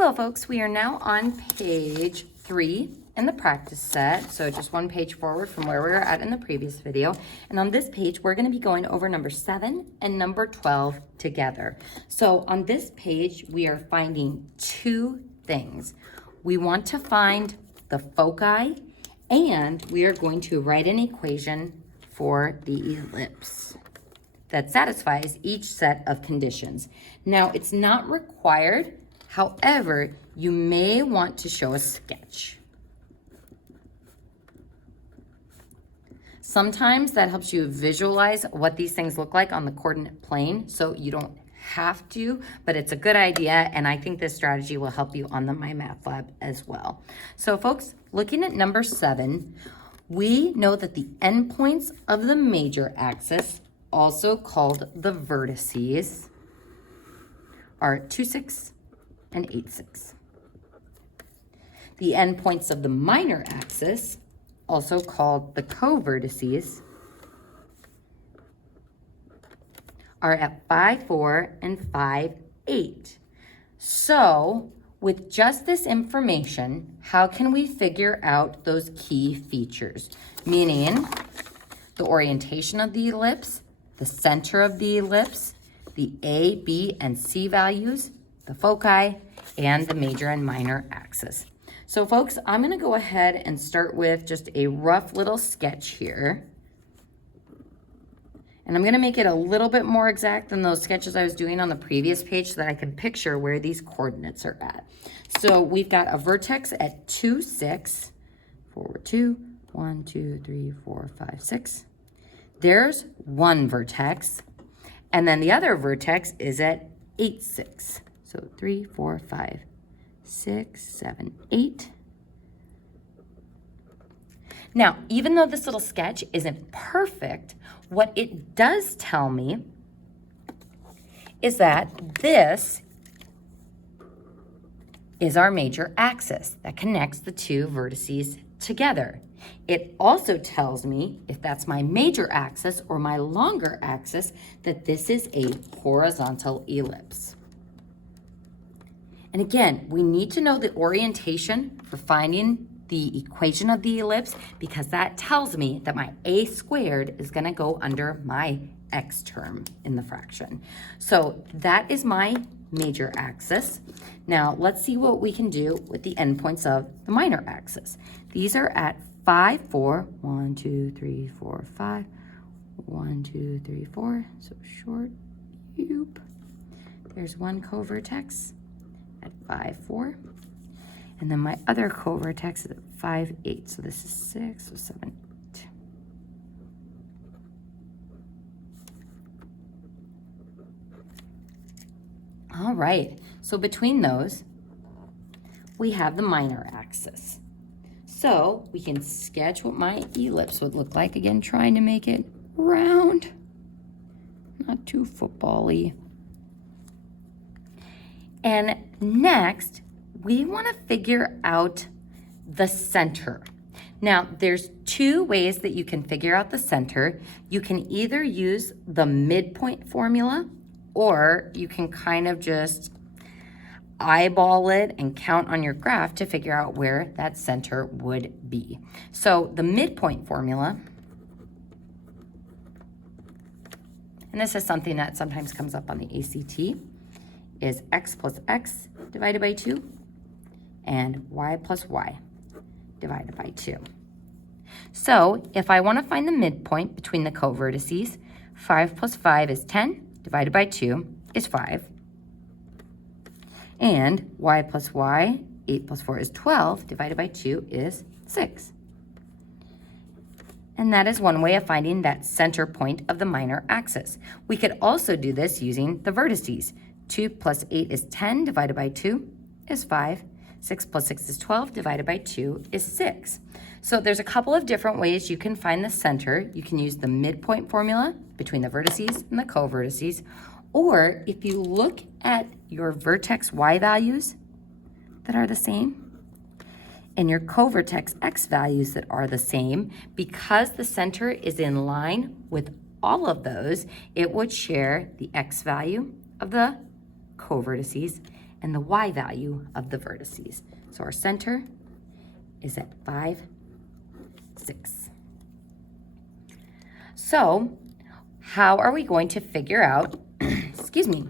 Hello folks, we are now on page 3 in the practice set. So just one page forward from where we were at in the previous video. And on this page, we're gonna be going over number 7 and number 12 together. So on this page, we are finding two things. We want to find the foci, and we are going to write an equation for the ellipse that satisfies each set of conditions. Now, it's not required. However, you may want to show a sketch. Sometimes that helps you visualize what these things look like on the coordinate plane, so you don't have to, but it's a good idea, and I think this strategy will help you on the MyMathLab as well. So folks, looking at number 7, we know that the endpoints of the major axis, also called the vertices, are 2, 6, and 8, 6. The endpoints of the minor axis, also called the co-vertices, are at 5, 4, and 5, 8. So, with just this information, how can we figure out those key features? Meaning, the orientation of the ellipse, the center of the ellipse, the A, B, and C values, the foci, and the major and minor axis. So folks, I'm gonna go ahead and start with just a rough little sketch here. And I'm gonna make it a little bit more exact than those sketches I was doing on the previous page so that I can picture where these coordinates are at. So we've got a vertex at 2, 6, forward 2, 1, 2, 3, 4, 5, 6. There's one vertex, and then the other vertex is at 8, 6. So 3, 4, 5, 6, 7, 8. Now, even though this little sketch isn't perfect, what it does tell me is that this is our major axis that connects the two vertices together. It also tells me, if that's my major axis or my longer axis, that this is a horizontal ellipse. And again, we need to know the orientation for finding the equation of the ellipse, because that tells me that my a squared is gonna go under my x term in the fraction. So that is my major axis. Now let's see what we can do with the endpoints of the minor axis. These are at 5, 4, 1, 2, 3, 4, 5, 1, 2, 3, 4, so short, yoop. There's one co-vertex at 5, 4. And then my other co-vertex is at 5, 8. So this is 6, so 7, 8. All right, so between those, we have the minor axis. So we can sketch what my ellipse would look like. Again, trying to make it round, not too football-y. And next, we want to figure out the center. Now, there's two ways that you can figure out the center. You can either use the midpoint formula, or you can kind of just eyeball it and count on your graph to figure out where that center would be. So the midpoint formula, and this is something that sometimes comes up on the ACT, is x plus x divided by 2 and y plus y divided by 2. So if I want to find the midpoint between the co-vertices, 5 plus 5 is 10, divided by 2 is 5. And y plus y, 8 plus 4 is 12, divided by 2 is 6. And that is one way of finding that center point of the minor axis. We could also do this using the vertices. 2 plus 8 is 10, divided by 2 is 5. 6 plus 6 is 12, divided by 2 is 6. So there's a couple of different ways you can find the center. You can use the midpoint formula between the vertices and the co-vertices, or if you look at your vertex y values that are the same, and your co-vertex x values that are the same, because the center is in line with all of those, it would share the x value of the co-vertices and the y value of the vertices. So our center is at 5, 6. So how are we going to figure out, excuse me,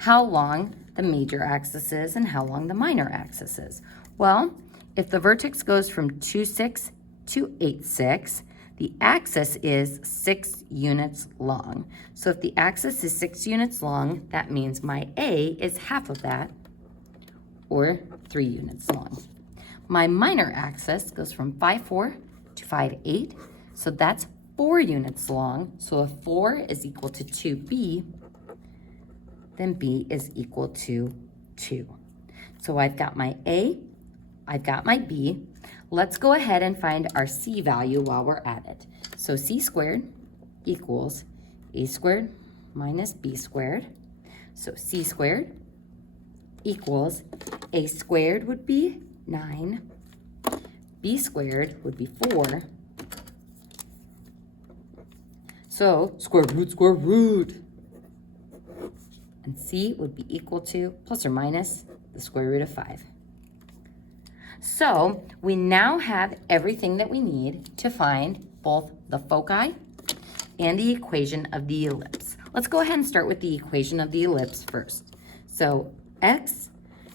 how long the major axis is and how long the minor axis is? Well, if the vertex goes from 2, 6 to 8, 6, the axis is 6 units long. So if the axis is 6 units long, that means my A is half of that, or 3 units long. My minor axis goes from 5, 4 to 5, 8, so that's 4 units long. So if 4 is equal to 2b, then b is equal to 2. So I've got my A, I've got my b. Let's go ahead and find our c value while we're at it. So c squared equals a squared minus b squared. So c squared equals a squared would be 9, b squared would be 4. So square root. And c would be equal to plus or minus the square root of 5. So we now have everything that we need to find both the foci and the equation of the ellipse. Let's go ahead and start with the equation of the ellipse first. So x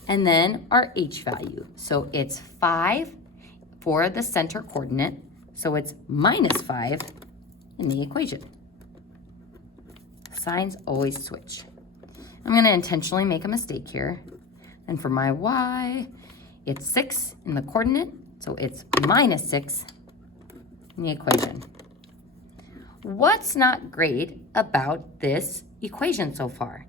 and then our h value. So it's 5 for the center coordinate. So it's minus 5 in the equation. Signs always switch. I'm going to intentionally make a mistake here. And for my y, it's 6 in the coordinate, so it's minus 6 in the equation. What's not great about this equation so far?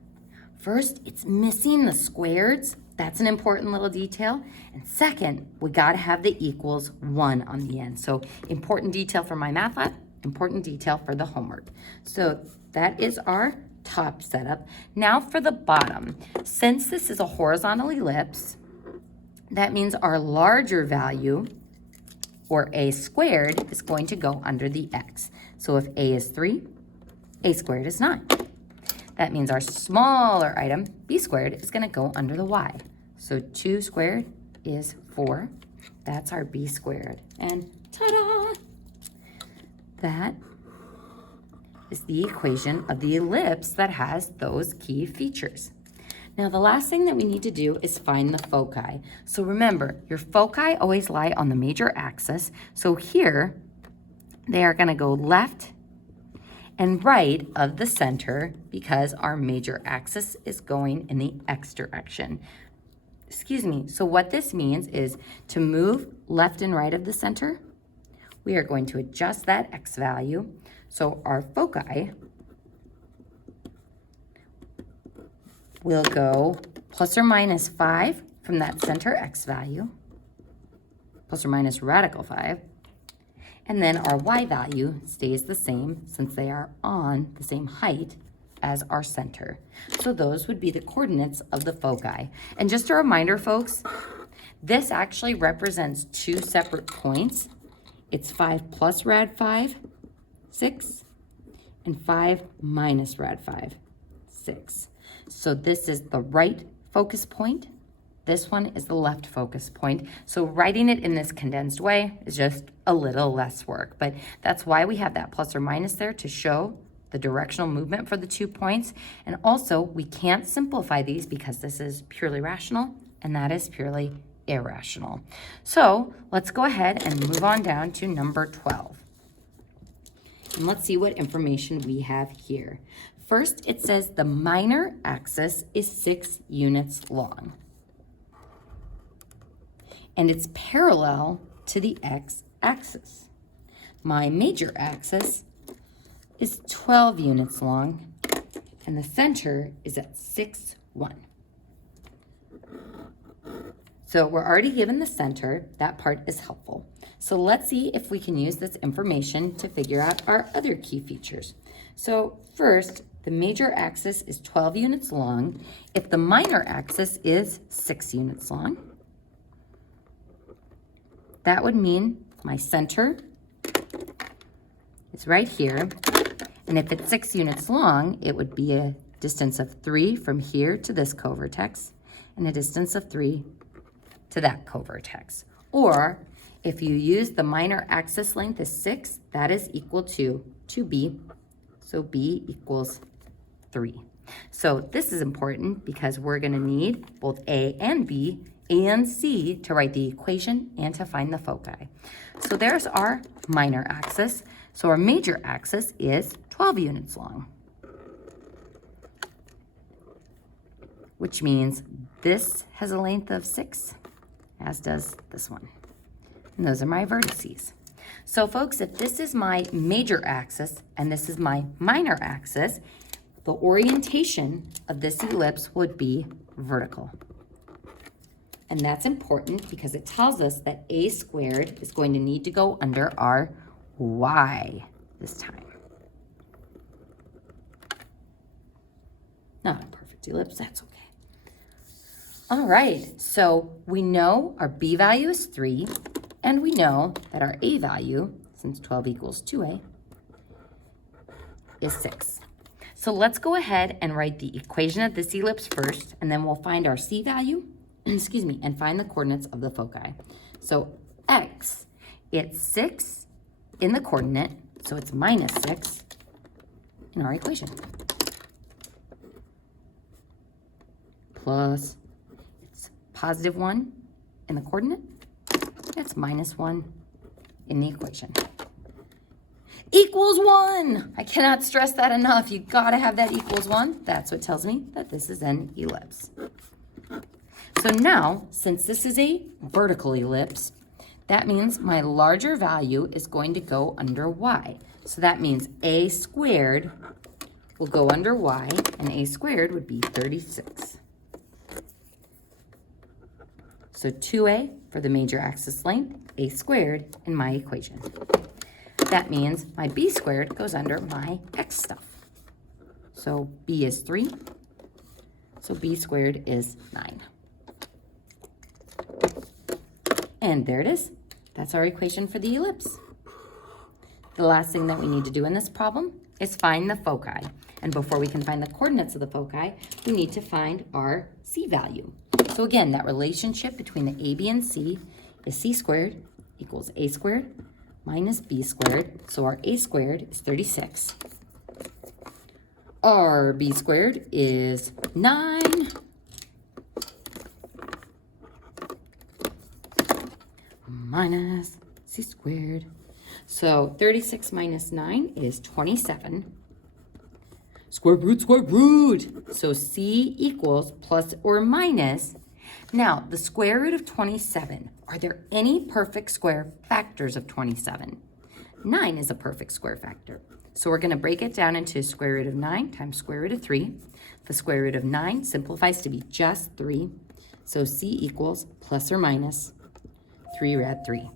First, it's missing the squareds. That's an important little detail. And second, we got to have the equals 1 on the end. So important detail for my math lab, important detail for the homework. So that is our top setup. Now for the bottom. Since this is a horizontal ellipse, that means our larger value, or a squared, is going to go under the x. So if a is 3, a squared is 9. That means our smaller item, b squared, is going to go under the y. So 2 squared is 4. That's our b squared. And ta-da! That is the equation of the ellipse that has those key features. Now, the last thing that we need to do is find the foci. So remember, your foci always lie on the major axis. So here, they are going to go left and right of the center because our major axis is going in the x direction. Excuse me. So what this means is to move left and right of the center, we are going to adjust that x value. So our foci will go plus or minus 5 from that center x value, plus or minus radical 5, and then our y value stays the same since they are on the same height as our center. So those would be the coordinates of the foci. And just a reminder, folks, this actually represents 2 separate points. It's 5 plus rad 5, 6, and 5 minus rad 5, 6. So this is the right focus point. This one is the left focus point. So writing it in this condensed way is just a little less work, but that's why we have that plus or minus there to show the directional movement for the 2 points. And also, we can't simplify these because this is purely rational and that is purely irrational. So let's go ahead and move on down to number 12. And let's see what information we have here. First, it says the minor axis is 6 units long. And it's parallel to the x-axis. My major axis is 12 units long, and the center is at 6, 1. So we're already given the center. That part is helpful. So let's see if we can use this information to figure out our other key features. So first, the major axis is 12 units long. If the minor axis is 6 units long, that would mean my center is right here. And if it's 6 units long, it would be a distance of 3 from here to this covertex and a distance of 3 to that covertex. Or if you use the minor axis length as 6, that is equal to 2b. So b equals 3. So this is important because we're going to need both A and B and C to write the equation and to find the foci. So there's our minor axis. So our major axis is 12 units long, which means this has a length of 6, as does this one. And those are my vertices. So folks, if this is my major axis and this is my minor axis, the orientation of this ellipse would be vertical. And that's important because it tells us that a squared is going to need to go under our y this time. Not a perfect ellipse, that's okay. All right, so we know our b value is 3, and we know that our a value, since 12 equals 2a, is 6. So let's go ahead and write the equation of this ellipse first, and then we'll find our c value, excuse me, and find the coordinates of the foci. So x, it's 6 in the coordinate, so it's minus 6 in our equation. Plus, it's positive 1 in the coordinate, that's minus 1 in the equation. Equals 1. I cannot stress that enough. You gotta have that equals 1. That's what tells me that this is an ellipse. So now, since this is a vertical ellipse, that means my larger value is going to go under y. So that means a squared will go under y, and a squared would be 36. So 2a for the major axis length, a squared in my equation. That means my b squared goes under my x stuff. So b is 3, so b squared is 9. And there it is. That's our equation for the ellipse. The last thing that we need to do in this problem is find the foci. And before we can find the coordinates of the foci, we need to find our c value. So again, that relationship between the a, b, and c is c squared equals a squared minus b squared. So our a squared is 36. Our b squared is 9. Minus c squared. So 36 minus 9 is 27. Square root. So c equals plus or minus. Now, the square root of 27. Are there any perfect square factors of 27? 9 is a perfect square factor. So we're going to break it down into square root of 9 times square root of 3. The square root of 9 simplifies to be just 3. So c equals plus or minus 3 rad 3.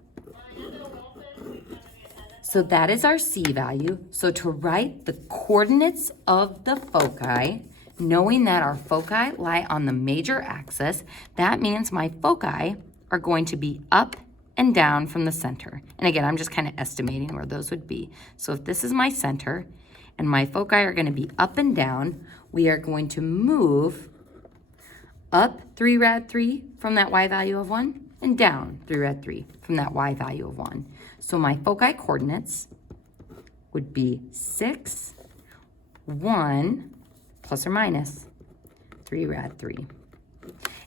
So that is our c value. So to write the coordinates of the foci, knowing that our foci lie on the major axis, that means my foci are going to be up and down from the center. And again, I'm just kind of estimating where those would be. So if this is my center and my foci are going to be up and down, we are going to move up 3 rad 3 from that y value of 1 and down 3 rad 3 from that y value of 1. So my foci coordinates would be 6, 1, plus or minus 3 rad 3.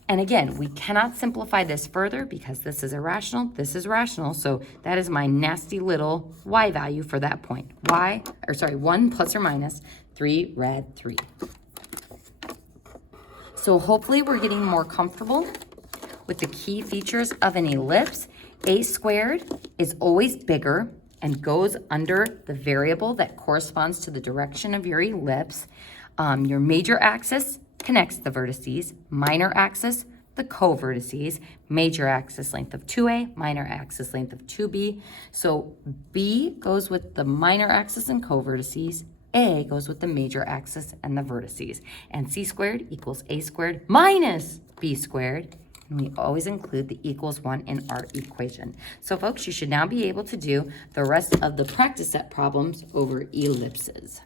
And again, we cannot simplify this further because this is irrational, this is rational, so that is my nasty little y value for that point. 1 plus or minus 3 rad 3. So hopefully we're getting more comfortable with the key features of an ellipse. A squared is always bigger and goes under the variable that corresponds to the direction of your ellipse. Your major axis connects the vertices, minor axis, the co-vertices, major axis length of 2a, minor axis length of 2b. So b goes with the minor axis and co-vertices, a goes with the major axis and the vertices, and c squared equals a squared minus b squared. And we always include the equals 1 in our equation. So folks, you should now be able to do the rest of the practice set problems over ellipses.